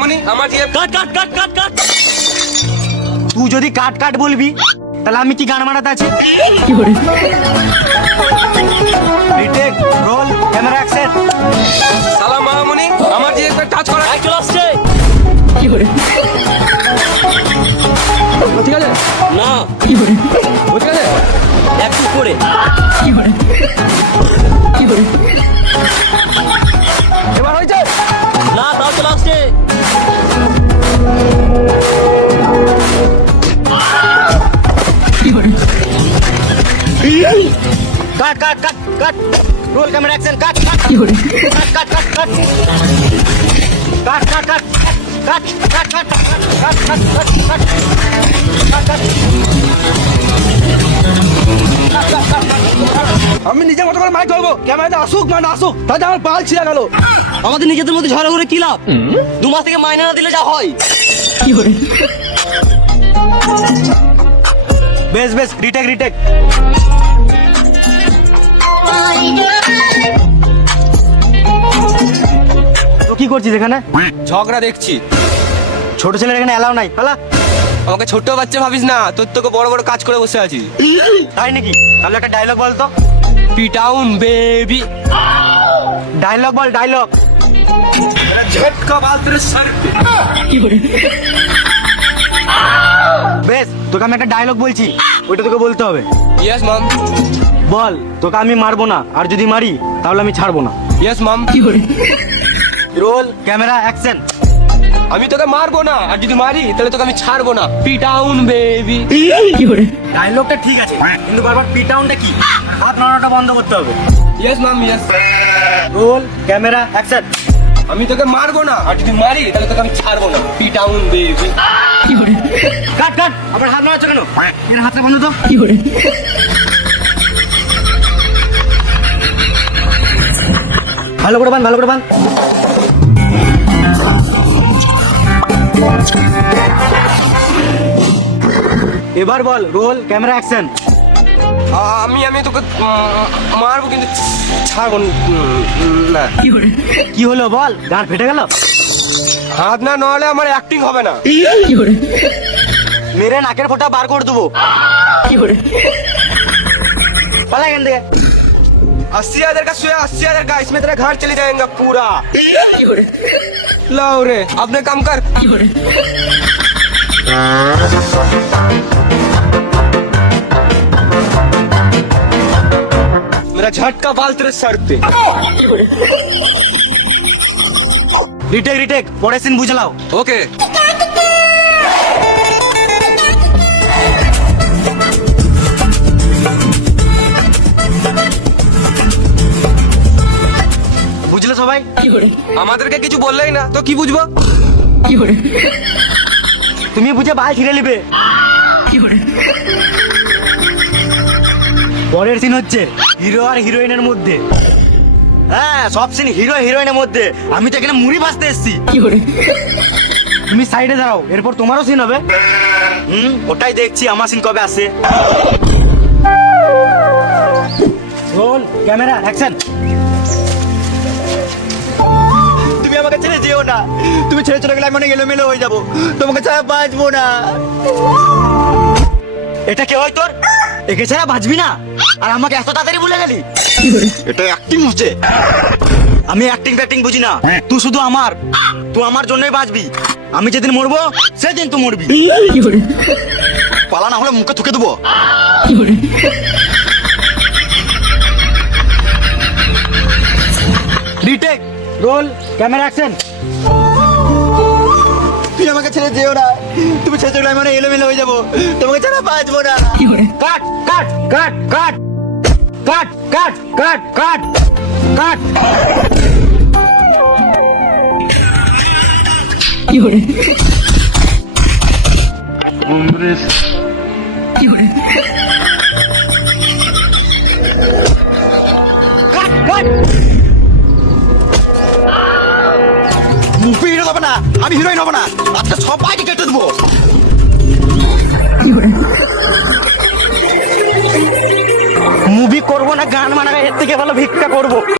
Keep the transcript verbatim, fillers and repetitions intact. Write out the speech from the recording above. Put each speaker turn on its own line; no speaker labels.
মামুনি আমার দিয়ে
কাট কাট কাট কাট কাট।
তুই যদি কাট কাট বলবি তাহলে আমি কি গান মারাতে আছি? Retake roll camera action.
সালাম মামুনি আমার দিয়ে একটা টাচ করা
এক চলে আসছে।
ঠিক আছে
না
ঠিক আছে
একটু করে
এবার হয়েছে
না তাও চলে আসছে।
Cut cut cut cut roll camera action. Cut cut cut cut cut cut cut cut cut cut cut cut cut cut cut cut.
আমি নিজের মতো করে মাইক ধরবো ক্যামেরাতে আসুক না না আসুক তাতে আমার পাল ছিঁড়ে গেল।
আমাদের নিজেদের মধ্যে ঝগড়া করে কি লাভ? দু মাস থেকে মাইনে না দিলে যা হয়।
বেশ বেশ রিটেক রিটেক। তো কি করছিস এখানে?
ঝগড়া দেখছি।
ছোট ছেলের এখানে এলাও নাই পালা।
আমাকে ছোট্ট বাচ্চা ভাবিস না, তোর তোকে বড় বড় কাজ করে বসে আছি।
তাই নাকি? তাহলে একটা ডায়লগ বল তো।
পিটাউন বেবি
ডায়লগ বল ডায়লগ।
ঝটকা বাল তেরে সর পে।
বেশ তোকে আমি একটা ডায়লগ বলছি, ওইটা তোকে বলতে হবে।
ইয়েস মাম।
বল তোকে আমি মারবো না, আর যদি মারি তাহলে আমি ছাড়বো না।
Yes ma'am.
Roll camera action.
আমি তোকে মারবো না, আর যদি মারি তাহলে তোকে আমি ছাড়বো না। পিটাউন বেবি।
ডায়লগটা ঠিক আছে, কিন্তু বারবার পিটাউনটা কি? হাত নাড়াটা বন্ধ করতে হবে।
Yes ma'am yes.
Roll camera action.
আমি তোকে মারবো না, আর যদি মারি তাহলে তোকে আমি ছাড়বো না। পিটাউন বেবি।
Cut cut. আবার হাত নাড়াচ্ছ কেন? এর হাতটা বন্ধ তো। ভালো করে বান ভালো করে বান। এবার বল রোল ক্যামেরা অ্যাকশন।
আমি আমি তোকে উম, মারবো কিন্তু ছাড়বো না।
কি হলো বল? গান ফেটে গেল?
হাত না নহলে আমার অ্যাক্টিং হবে না।
মেরে নাকের ফোঁটা বার করে দেবো। পালা এখান থেকে।
अस्सी हजार का सोया अस्सी हजार का, इसमें तेरा घर चली जाएगा पूरा। लाओ रे अपने काम कर। मेरा झटका बाल तेरे सर पे।
রিটেক রিটেক, পরের সিন বুঝলাও।
ओके
বুঝলে সবাই?
আমাদেরকে কিছু বললেই না তো কি বুঝবো?
তুমি বুঝে বাল ছিঁড়ে নিবে। পরের সিন হচ্ছে হিরো আর হিরোইনের মধ্যে। হ্যাঁ, সব সিন হিরো হিরোইনের মধ্যে। আমি তো এখানে মুড়ি ভাজতে এসেছি। তুমি সাইডে দাঁড়াও, এরপর তোমারও সিন হবে। হুম, ওটাই দেখছি আমার সিন কবে আসে। Roll camera action. তুমি আমাকে ছেড়ে যেও না, তুমি ছেড়ে চলে গেলে আমি অনেক এলোমেলো হয়ে যাবো, তোমাকে ছাড়া বাঁচবো না। এটা কে হয় তোর? একে ছাড়া বাঁচবি না, আর আমাকে এত তাড়াতাড়ি ভুলে গেলি? এটা অ্যাক্টিং হচ্ছে। আমি অ্যাক্টিং ফ্যাক্টিং বুঝি না, তুই শুধু আমার, তুই আমার জন্যই বাঁচবি। আমি যেদিন মরবো সেদিন তুই মরবি। পালা না হলে মুখে থুকে দেবো। Retake roll camera action. তুই আমাকে ছেড়ে যেও না, তুমি ছেড়ে চলে আমি এলোমেলো হয়ে যাবো, তোমাকে ছাড়া বাঁচবো না। কাট cut cut cut cut cut cut cut cut. Cut কাট। মুভি হিরো হবে না, আমি হিরোইন হবো না, আজকে সবাইকে কেটে দেবো। মুভি করবো না গান মানাবে, এর থেকে ভালো ভিক্ষা করবো।